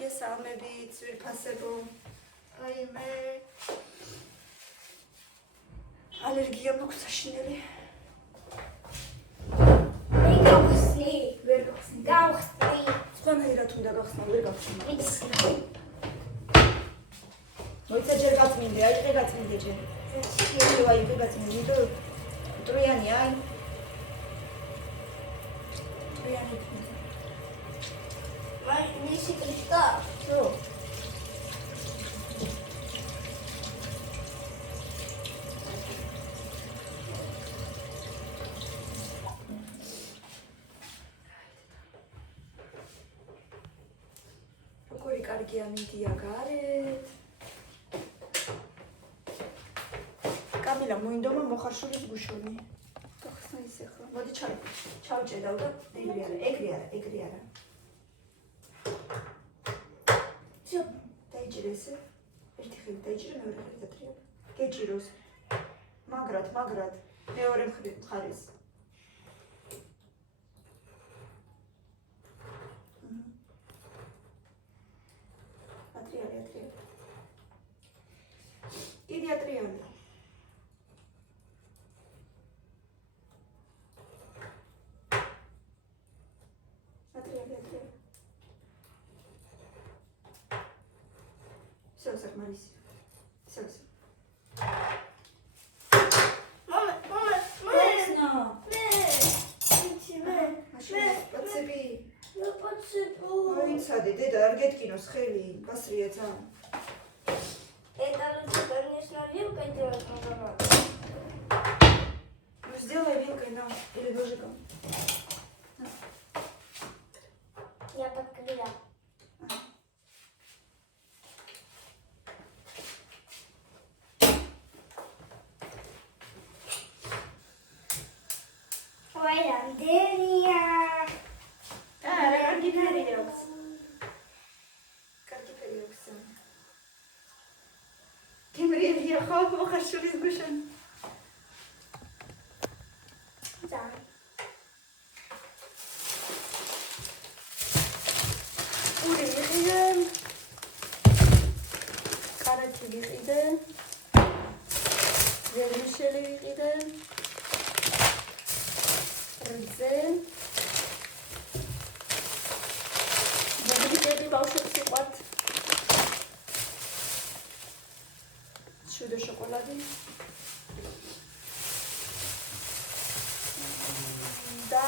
მოგესალმები, ძვირფასებო. აი მე ალერგია მაქვს საშინელი. მე გავხსნი. ვერ გავხსნი. გავხსნი. სხვანაირად უნდა გავხსნა, ვერ გავხსნა. იცი. მოიცა ჯერ გაწმინდე, აი დღე გაწმინდე ჯერ. აი დღე გაწმინდე, იმიტომ ტროიანი აი. ტროიანი. მაი მისი კრიშტა. რო. როგორი კარგია მიდია გარეთ. კამილა მოინდომა მოხარშულის გუშონი. გახსნა ისე ხო. მოდი ჩავჭედავ და ეგრე არა. ცო, დაიჭირე ესე. ერთი ხელი დაიჭირე, მეორე ხელი დატრიალე. გეჭიროს. მაგრად, მეორე მხარეს. ატრიალე. იგი ატრიალე. Все, Марис. Все. Мама. Подцепи. Ну подцепу. Моიცადი, დედა, არ გეტკინოს ხელი, გასრია ძა. Это лучше, конечно, вилкой делать надо. Ну сделай вилкой, на, или ножиком. Я подкрыла. Ой, Андерия. Карგი ფერი აქვს. გემრიელია ხო, მოხარშულის გუშინ. Да. პური ვიყიდე. კარათი ვიყიდე. ვერმიშელი ვიყიდე. რძე. ბუდიკები ბავშვებს იყვართ. შუდე შოკოლადი. და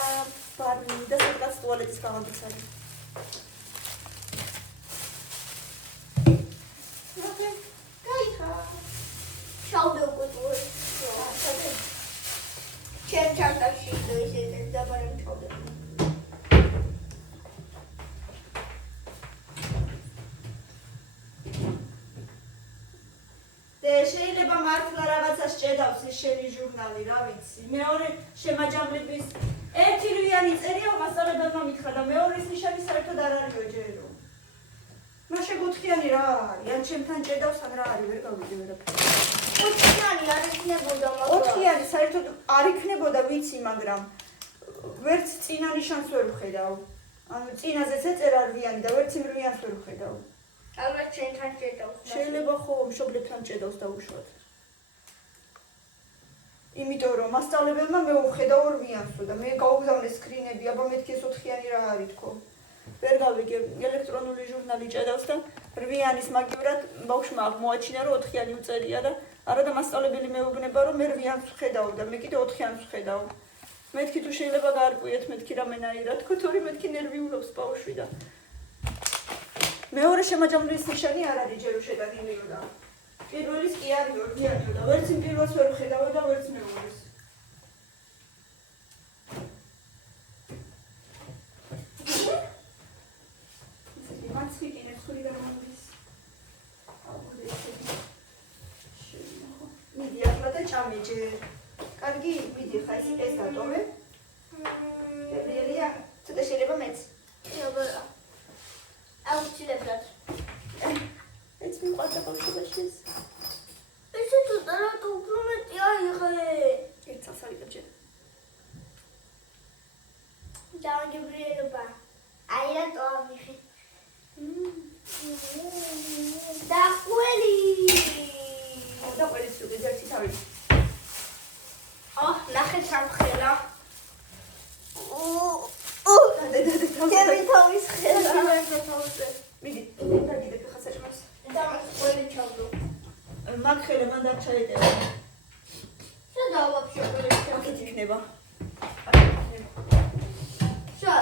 სადღაც ტუალეტის გამოდიც არის. Шалды укутывай. Чем чарташи, то есть это добавим шалды. შეიძლება მართლა რაღაცას ჭედავს ეს შენი ჟურნალი, რა ვიცი. მეორე შემაჯამლების ერთი რვიანი წერია მასწავლებელმა მითხრა და მეორის ნიშანი საერთოდ არ არისო ჯერო. მას შეგოთხიანი რა არის? ან ჩემთან ჭედავს ან რა არის, ვერ გავიგე ვერაფერი. ოთხიანი არ იქნებოდა, მაგრამ ოთხიანი საერთოდ არ იქნებოდა, ვიცი, მაგრამ ვერც წინა ნიშანს ვერ ვხედავ. ანუ წინაზეც ეწერა რვიანი და ვერც იმ რვიანს ვერ ვხედავ. ალბათ ჩვენთან ჭედავს. შეიძლება ხო მშობლებთან ჭედავს დაუშვათ. იმიტომ რომ მასწავლებელმა მე ვხედავ რვიანსო და მე გავუგზავნე სკრინები, აბა მეთქი ეს ოთხიანი რა არის თქო. ვერ გავიგე, ელექტრონული ჟურნალი ჭედავს და რვიანის მაგივრად ბავშვმა აღმოაჩინა რომ ოთხიანი უწერია და არა და მასწავლებელი მეუბნება რომ მე რვიანს ვხედავ და მე კიდე ოთხიანს ვხედავ. მეთქი თუ შეიძლება გაარკვიეთ მეთქი რამენაირად თქო, თორემ მეთქი ნერვიულობს ბავშვი და მეორე შემაჯამლის ნიშანი არ არის ჯერო შეტანილიო და პირველის კი არის რვიანიო და ვერც იმ პირველს ვერ ვხედავ და ვერც მეორეს. მაცვიკინებს ხური და მომდის. მიდი ახლა და ჭამეჯე. კარგი, მიდი ხა ეს დატოვე. გებრიელია, ცოტა შეიძლება მეც. Dobra. Აუცილებლად. ეს მიყვარდა ბავშვობაში. ესე თუ დარატო უფრო მეტი აიღე. ერთ წელს ავიღებ ჯერ. Დააგებრიელობა. აი რატო ავიღე. მიდი, დაგიდე ფეხა საჭმელს. და ყველი ჩავდო. მაგ ხელე მან არ ჩაეტევა. სადა ვაფშე ყველი ჩავდო. აქეთ იქნება. შა.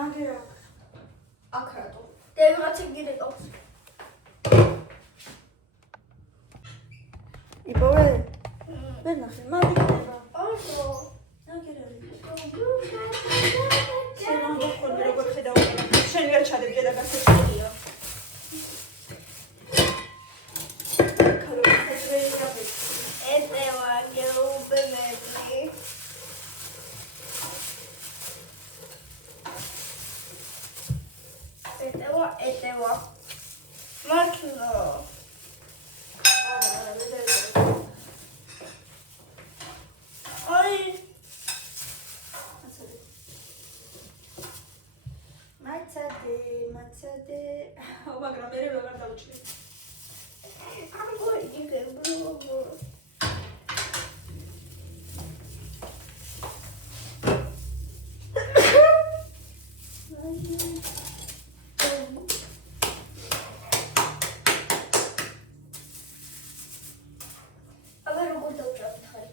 აგერა. აქ რატო? დევიღაცა გირეკავს. იპოვე? ვერ ნახე, მაგ იქნება. აშო. აგერა. შენ ამ გქონდი როგორ ხედავ? შენ ვერ ჩადებ დედა გასწრია. ეტევა გეუბნები. ეტევა. მართლა. აი. მაცადე. მაგრამ მე როგორ დავუჭრი? ამგვარი გებრობო. აბა როგორ დავუჭრათ ხარი?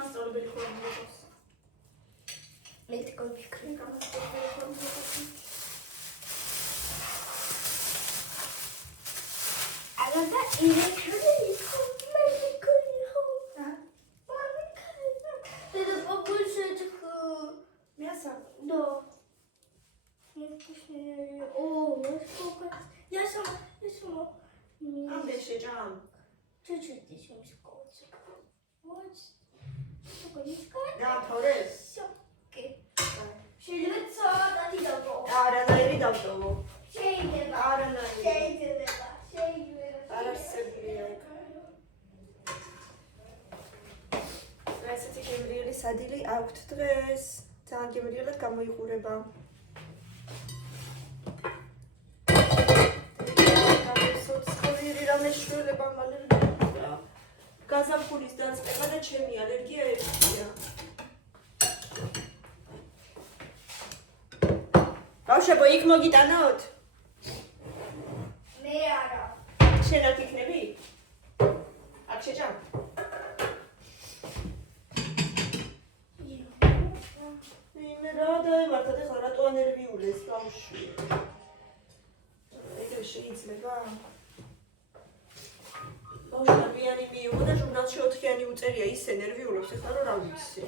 მასწავლებელი ხო არ მოგოს? მე თქო ვფიქრე. აგა ინერტული ხო? მე მეკონი ხო? დედა პაპუში ჩქო. მიასა. Да. О, сколько. Я сама. ამდე შეჭამ. Чуть-чуть еще скотч. Вот. Сколько не скотч? დაამთავრეს? Всё. Окей. შეიძლება ცოტათი დავტოვო. არანაირი დავტოვო. შეიძლება. არანაირი. შეიძლება. არ არსებია ეგ. ესეთი გემრიელი სადილი აქვთ დღეს. ძალიან გემრიელად გამოიყურება. სოციალური რამე შველება ალერგია. გაზაფხულის დაწყება და ჩემი ალერგია ერთია. ბავშვებო, იქ მოგიტანოთ? მე არა. შენ აქ იქნები? აქ შეჭამ? მე რა დაემართათ ახლა რატო ანერვიულეს ბავშვი? ეგრე შეიძლება? ბავშვი ნერვიანი მიიღო და ჟურნალში 4-იანი უწერია, ისე ნერვიულობს, ახლა რა ვიცი.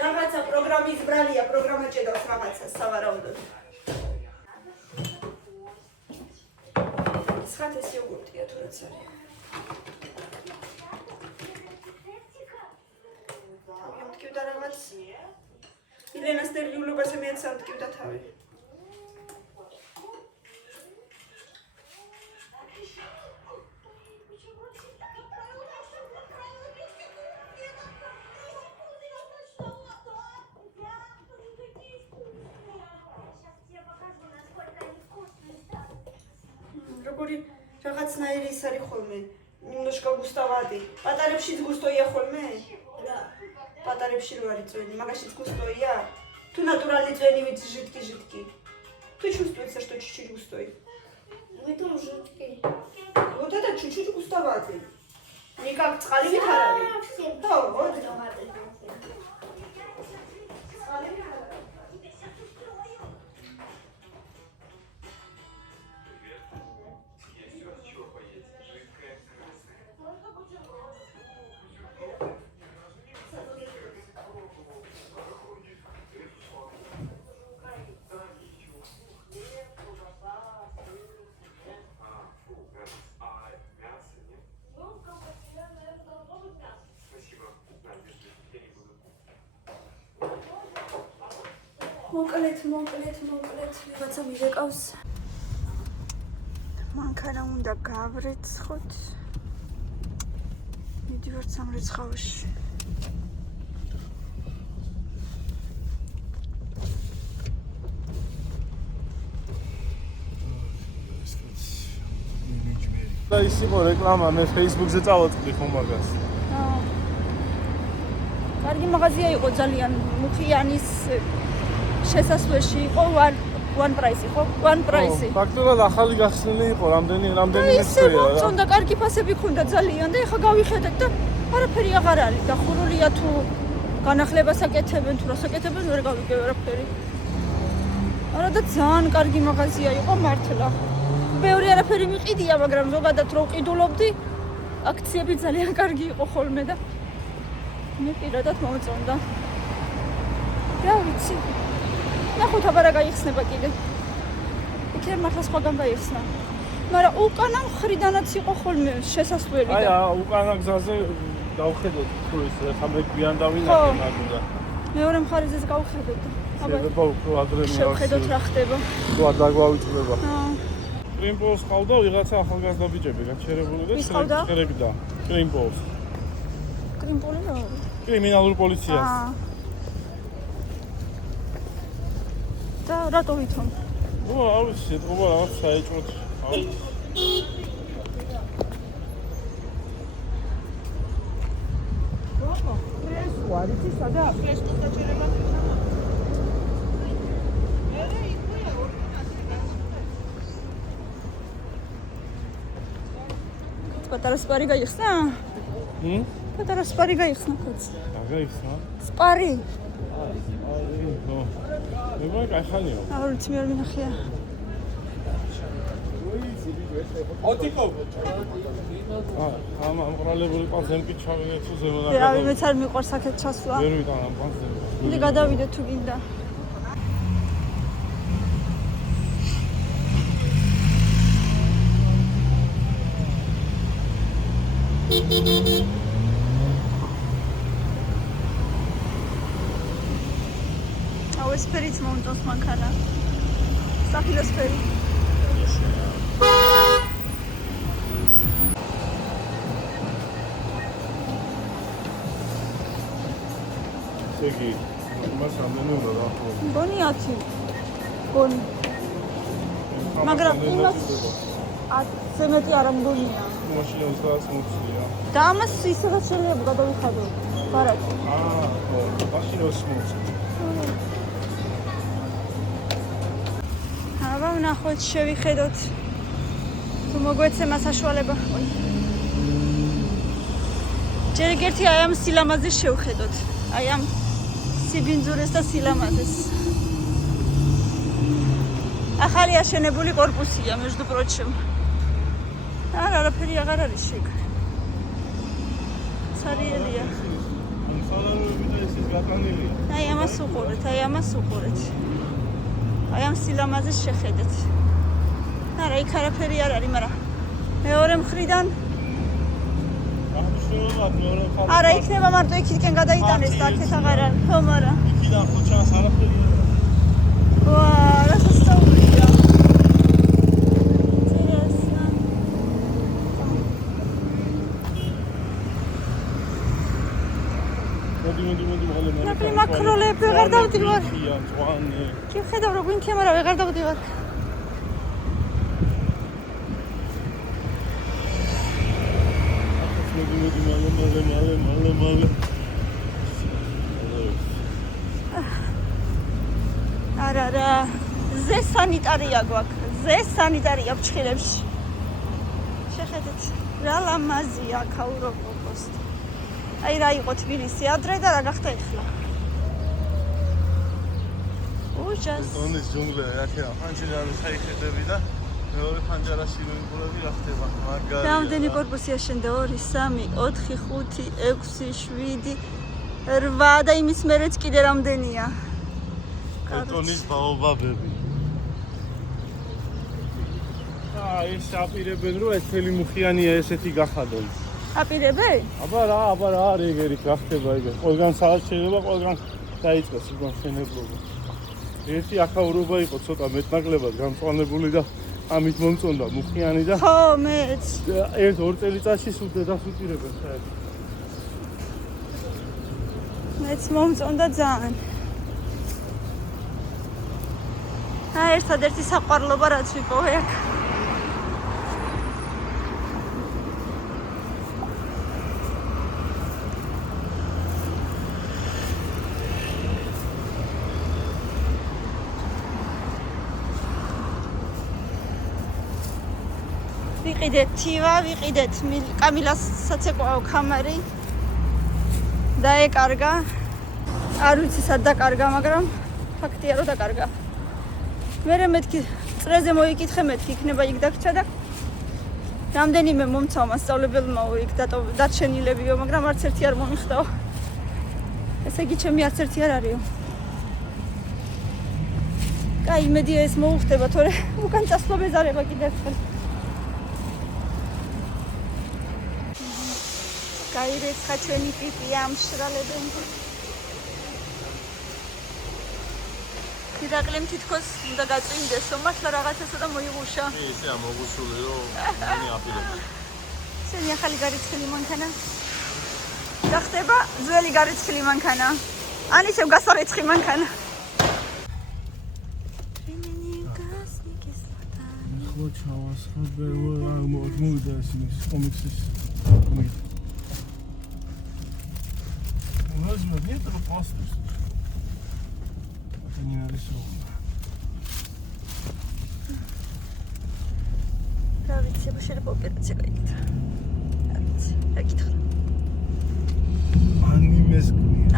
რაღაცა პროგრამის ბრალია, პროგრამა ჭედავს რაღაცა სავარაუდოდ. ხათეს იოგურტია თუ რაც არის. მткиვდა რაღაც. ილენას ნერვიულობაზე მეც ამткиვდა თავი. როგორი რაღაცნაირი ის არის ხოლმე. Немножко густоватый. პატარებშიც გუსტოია ხოლმე? Да. პატარებში რო არის წვენი, მაგაშიც густоია? Თუ натуральный წვენივით жидкий. Ты чувствуется, что чуть-чуть густой? В этом жидкий. Вот это чуть-чуть густоватый. Никак წყალივით არ არის. Совсем. Да, вот. მოკლედ ვიღაცა მიდეკავს. მანქანა უნდა გავრეცხოთ. მიდივართ სამრეცხაოში. და ის იყო რეკლამა, მე Facebook-ზე წავაწყდი ხომ მაგას. კარგი მაღაზია იყო ძალიან მუხიანის შესასვლელში იყო one price იყო one price. ფაქტობრივად ახალი გახსნილი იყო, რამდენი ისე მომწონდა, კარგი ფასები ქონდა ძალიან და ეხა გავიხედეთ და არაფერი აღარ არის დახურულია თუ განახლებას აკეთებენ თუ რას აკეთებენ ვერ გავიგე არაფერი. არა და ძალიან კარგი მაღაზია იყო მართლა. ბევრი არაფერი მიყიდია, მაგრამ ზოგადად რო ვყიდულობდი, აქციები ძალიან კარგი იყო ხოლმე და მე პირადად მომწონდა. რა ვიცი. ნახოთ აბარა გაიხსნება კიდე. იქნებ მართლა სხვაგან გაიხსნა. მაგრამ უკანა მხრიდანაც იყო ხოლმე შესასვლელი და უკანა გზაზე დავხედოთ თუ ის ხა მე გვიან დავინახე მაგდა. მეორე მხარეზეც გავხედოთ და აბა უფრო ადრე შევხედოთ რა ხდება. თუ არ დაგვაუჭრება. კრიმპოლს ყავდა ვიღაცა ახალგაზრდა ბიჭები გაჩერებული და შერეგდა. კრიმპოლს. კრიმპოლი რა? კრიმინალურ პოლიციას. და რატო ვითომ? ნუ არ ვიცი, ეთქობა რაღაც საეჭვოდ. ვარიცი სადა? ფრესკოს გაჩერება ხდება. პატარა სპარი გაიხსნა? პატარა სპარი გაიხსნა კაც. გაიხსნა? სპარი. ნო. მე მაგახანიო. არ ვიცი მე არ მინახია. ოტიკო. ამ ამყრალებული პაზემკი ჩავიღე თუ ზემოდან. რა მეც არ მიყვარს აქეთ ჩასვლა. ვერ ვიტან ამ პაზემკს. მე გადავიდე თუ გინდა. აუ ეს ფერიც მომწონს მანქანა. საფილოს ფერი. იგი მას ამდენი უნდა დაახლოებით. მგონი 10. მგონი. მაგრამ იმას 10-ზე მეტი არ მგონია. მაშინ 30-ია. და ამას ისედაც შეიძლება გადავიხადო. ბარათი. ხო, მაშინ 80. აბა ვნახოთ, შევიხედოთ. თუ მოგვეცემა საშუალება. ჯერ ერთი აი ამ სილამაზეს შევხედოთ. აი ამ სიბინძურეს და სილამაზეს. ახალი აშენებული корпуსია, между прочим. არაფერი აღარ არის შეგ. ცარიელია. სალაროები და ეს გატანილია. აი ამას უყურეთ, აი ამას უყურეთ. აი ამ სილამაზეს შეხედეთ. არა, იქ არაფერი არ არის, მაგრამ მეორე მხრიდან არა, იქნება მარტო იქიდან გადაიტანეს და აქეთ აღარ არის. ხო, მაგრამ იქიდან ხო ჩანს არაფერი. ვა, რა სასწაულია. მოდი მაკროლები ვეღარ დავდივარ. კი ხედავ რომ გვინქია, მაგრამ ვეღარ დავდივარ. მალე. არა, ზე სანიტარია გვაქვს. ზე სანიტარია ფჩხილებში. შეხედეთ, რა ლამაზია ქაუროპოს. აი რა იყო თბილისი ადრე და რა გახდა ეხლა. უჯას. ტონის ჯუნგლი აქა ფანჯარას ხაიხედები და მეორე ფანჯარაში მოიყურები რა ხდება. მაგარი. რამდენი კორპუსი აშენდა 2, 3, 4, 5, 6, 7, 8 და იმის მერეც კიდე რამდენია. ტონის ბაობაბები. ეს აპირებენ რომ ეთელი მუხიანია ესეთი გახადონ. აპირებე? აბა რა რეგერი გახდება ეგ. ყველგან საათ შეიძლება ყველგან დაიწყოს უგან შენებლობა. ერთი ახაურობა იყო ცოტა მეტნაკლებად გამწვანებული და ამით მომწონდა მუხიანი და ხო, მეც. 1-2 წელიწადში სულ დედასუპირებენ საერთოდ. მეც მომწონდა ძალიან. ერთადერთი საყვარლობა რაც ვიპოვე აქ. ვიყიდეთ თივა, ვიყიდეთ კამილას საცეკვაო ქამარი. დაეკარგა. არ ვიცი სად დაკარგა, მაგრამ ფაქტია რომ დაკარგა. მერე მეთქი წრეზე მოიკითხე მეთქი იქნება იქ დაგჭა და რამდენიმე მომცავ მასწავლებელმა იქ დარჩენილებიო, მაგრამ არც ერთი არ მომიხდაო. ესე იგი ჩემი არც ერთი არ არისო. კაი, იმედია ეს მოუხდება, თორე უკან წასვლა მეზარება კიდევ ერთხელ. გაირეცხა ჩვენი პიპი ამშრალებენ. ირაკლიმ თითქოს უნდა გაწვიმდესო, მართლა რაღაცასა და მოიღუშა. ისე ამოგუშული რომ მენი აპირებს. შენი ახალი გარიცხილი მანქანა. და ხდება ძველი გარიცხილი მანქანა. ან ისევ გასარეცხი მანქანა. ხო ჩავას, ხო ბერვა მოვიდა ის კომიქსის. Возьмёт, нет, это опасно. Это не нарисовано. რა ვიცი, შეიძლება ოპერაცია გაიგეთ. რა ვიცი, რა გითხრა.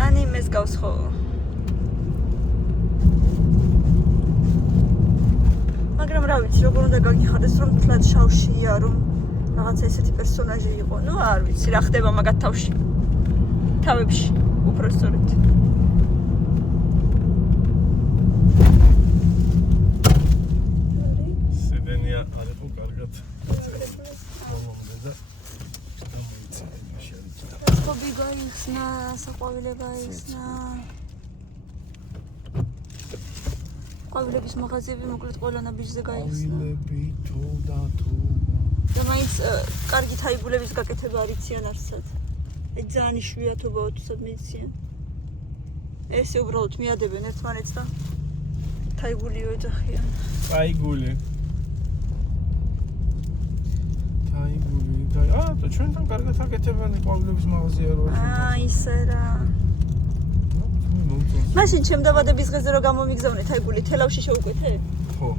ანიმეს გავს ხო? მაგრამ რა ვიცი, როგორ უნდა გაგიხარდეს, რომ თლად შავშია, რომ რაღაცა ესეთი პერსონაჟი იყო. ნუ არ ვიცი, რა ხდება მაგათ თავში. თავებში, უпросторეთ. სედენია არ იყო კარგად. მომდე და ჩამოიცა მაშინ. ხობი გაიხსნა, საყვავილება ისნა. ყვავილების მაღაზიები მოკლედ ყველა ნაბიჯზე გაიხსნა. ყვავილები თუ. და მაინც კარგი თაიგულების გაკეთება არ იციან არსად. ძალიან იშვიათობაა თუსაც მეციან. ესე უბრალოდ მიადებენ ერთმანეთს და თაიგულიო ეძახიან. თაიგული. და ჩვენთან კარგად აკეთებენ ყვავილების მაღაზია რო. ისე რა. მაშინ ჩემ დაბადების დღეზე რო გამომიგზავნე თაიგული თელავში შეუკვეთე? ხო.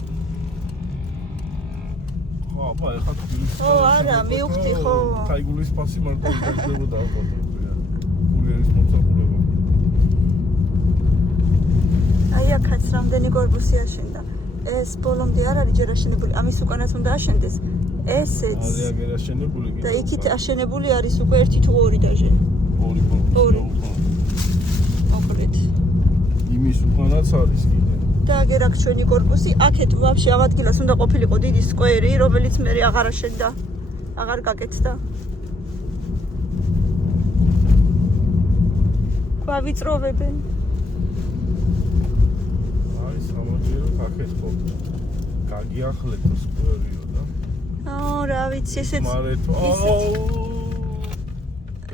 აბა ეხლა თბილისში. ხო, არა, მივხვდი ხო. თაიგულის პასი მარტო გაიძებოდა ალბათ. კურიერის მომსახურება. აი აქაც რამდენი კორპუსი აშენდა. ეს ბოლომდე არ არის ჯერ აშენებული, ამის უკანაც უნდა აშენდეს. ესეც. არის აგერ აშენებული კიდე. და იქით აშენებული არის უკვე 1 თუ 2 დაჟე. 2. მოკლედ. იმის უკანაც არის კიდე. და აგერ აქ ჩვენი კორპუსი, აქეთ ვაფშე ამ ადგილას უნდა ყოფილიყო დიდი სკვერი, რომელიც მე აღარ აშენდა. აღარ გაკეთდა. გვავიწროვებენ. აი სამაგიეროდ აქეთ ხო გაგიახლეთ სკვერიო და. რა ვიცი, ესეც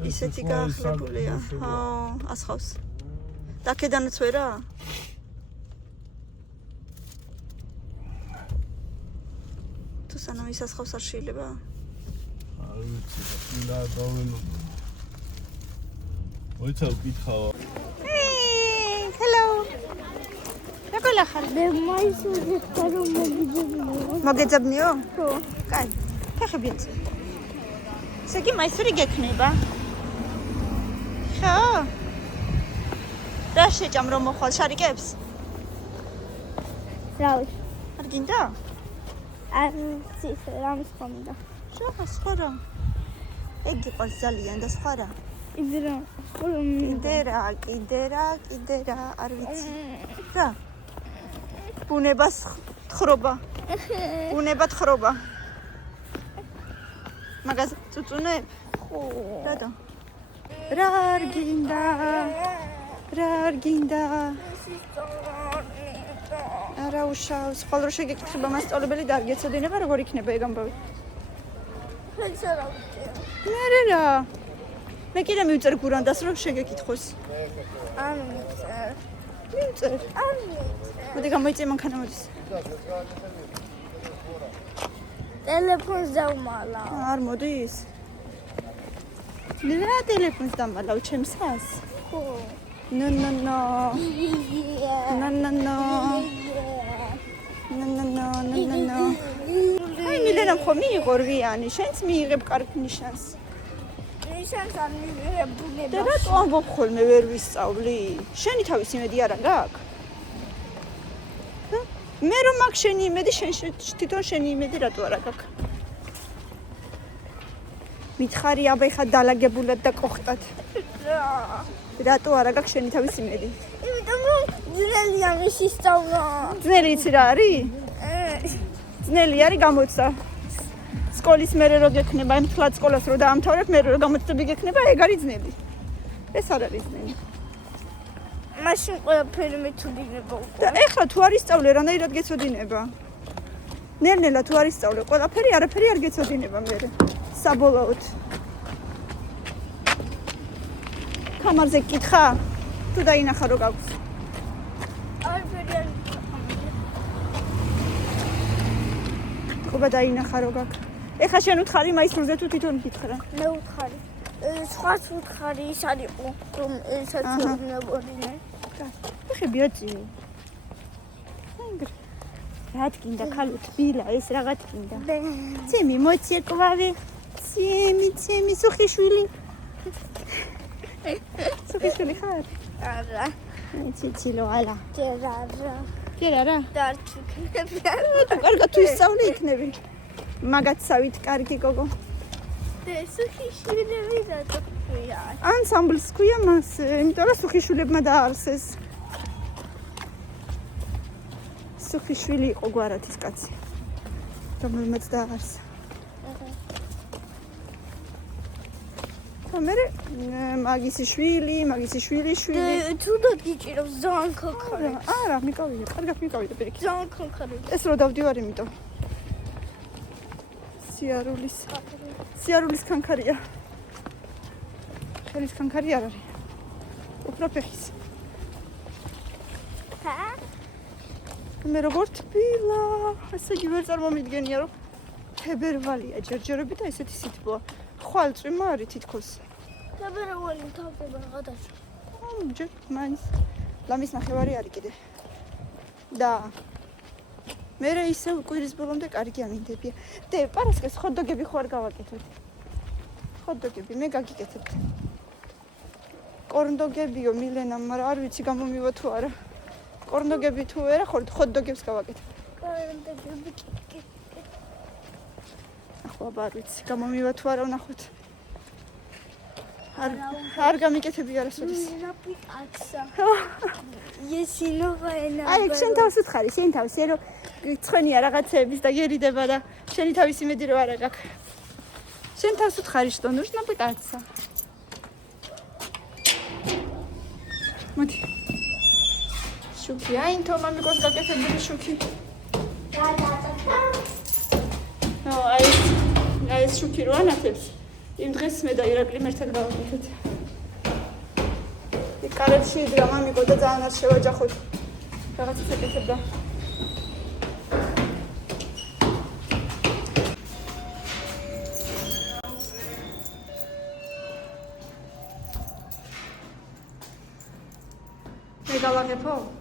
ისეთი გაახლებულია. ასხავს. და აქედანაც ვერა? სანამ ის ასხავს არ შეიძლება? არ ვიცი, და დავენო. მოიცავ კითხავა. Hello. რა ხარ? მე მაისურზე ხარო მოგიძებნიო. მოგეძებნიო? ხო. კაი. ფეხებიც. ესე იგი მაისური გექნება. ხო. რა შეჭამ რომ მოხვალ შარიკებს? რა ვიცი. არ გინდა? არ ვიცი რამ სხონდა. სხვა რა. ეგ გიყვარს ძალიან და სხვა რა. კიდე რა. კიდე რა, არ ვიცი. რა? ბუნებას თხრობა. ბუნება თხრობა. მაგას წუწუნებ? ხო. რატო? რა არ გინდა? არა უშავს. ხოლმე რო შეგეკითხება მასწავლებელი და არ გეცოდინება როგორ იქნება ეგ ამბავი? მე რა? მე კიდე მივწერ გურანდას რომ შეგეკითხოს. არ მიწერ. მივწერ. არ მიწერ. მოდი გამოიწე მანქანა მოდის. ტელეფონს დავმალა. არ მოდის. რა ტელეფონს დამალავ ჩემსას? ხო. ნო. აი მილენა ხო მიიღო რვიანი, შენც მიიღებ კარგ ნიშანს. ნიშანს არ მივიღებ და ბუნებას. რატო ამბობ ხოლმე ვერ ვისწავლი? შენი თავის იმედი არა გაქვს? მე რომ მაქვს შენი იმედი, შენ თვითონ შენი იმედი რატო არა გაქვს? მითხარი აბა ეხა დალაგებულად და კოხტად. რატო არა გაქვს შენი თავის იმედი? იმიტომ რომ ძნელია მისი სწავლა. ძნელი იცი რა არის? ძნელი არის გამოცდა. სკოლის მერე რო გექნება, მთლად სკოლას რო დაამთავრებ, მერე რო გამოცდები გექნება, ეგ არის ძნელი. ეს არ არის ძნელი. მაშინ ყველაფერი მეთოდინება უკვე. და ეხლა თუ არ ისწავლე, რანაირად გეცოდინება? ნელ-ნელა თუ არ ისწავლე, ყველაფერი არაფერი არ გეცოდინება მერე. საბოლოოდ. კამარზე გკითხა? თუ დაინახა რო გაქვს. არაფერი არ ყובה დაინახა რო გაქვს. ეხლა შენ უთხარი მაისურზე თუ თვითონ გითხრა? მე უთხარი. სხვაც უთხარი ის არისო, რომ ესაცნობოდინე. ხები აწინი. რა თქინდა ქალო თბილა ეს რაღა თქინდა. ცემი მოცეკვავი. ცემი სუხიშვილი. სუხიშვილი ხარ? არა. ციცილო ალა. ჯერარა. რა? დარჩიქნები. თუ კარგად თუ ისწავლე იქნები. მაგაცავით კარგი გოგო. სუხიშვილები რატო ქვია? ანსამბლს ქვია მას, იმიტომ რომ სუხიშვილებმა დაარსეს. სუხიშვილი იყო გვარად ის კაცი. რომელმაც დაარსა. მე მაგისი შვილი. თუნდაც გიჭირავს ძალიან ხოქარი. არა, მიკავია, კარგად მიკავია პირიქით. ძალიან ხოქარი. ეს რო დავდივარ იმიტომ. სიარულის კანკარია. შენის კანკარი არ არის. უფრო ფეხის. მე როგორ თბილა, ესე იგი ვერ წარმომიდგენია რომ თებერვალია ჯერჯერობით და ესეთი სითბოა. ხვალ წვიმა არის თითქოს. თებერვალი თავდება რაღაცა. ჯერ მაინც ლამის ნახევარი არის კიდე. და მე ისევ კვირის ბოლომდე კარგი ამინდებია. დე პარასკევს ხოთ-დოგები ხო არ გავაკეთოთ? ხოთ-დოგები მე გაგიკეთებთ. კორნდოგებიო მილენა, მაგრამ არ ვიცი გამომივა თუ არა. კორნდოგები თუ არა, ხოთ-დოგებს გავაკეთებ. კორნდოგები. ახლა არ ვიცი, გამომივა თუ არა ვნახოთ. არ გამიკეთები არასოდეს. ნაპიკაცა. ესინოვაენა. აი, შენ თავს უთხარი, შენ თავს, რომ ცხენია რაღაცების და გერიდება და შენი თავის იმედი რო არა გაქვს. შენ თავს უთხარი, что нужно пытаться. მოდი. შუქი, აი, თო მამიკოს გაკეთებული შუქი. აი, ეს შუქი რო ანათებს. იმ დღეს მე და ირაკლი ერთად გავაკეთეთ. იქ კარეთში იდგა მამიკო და ძალიან არ შევაჯახოთ. რაღაცა ეკეთებდა. გავაღებო?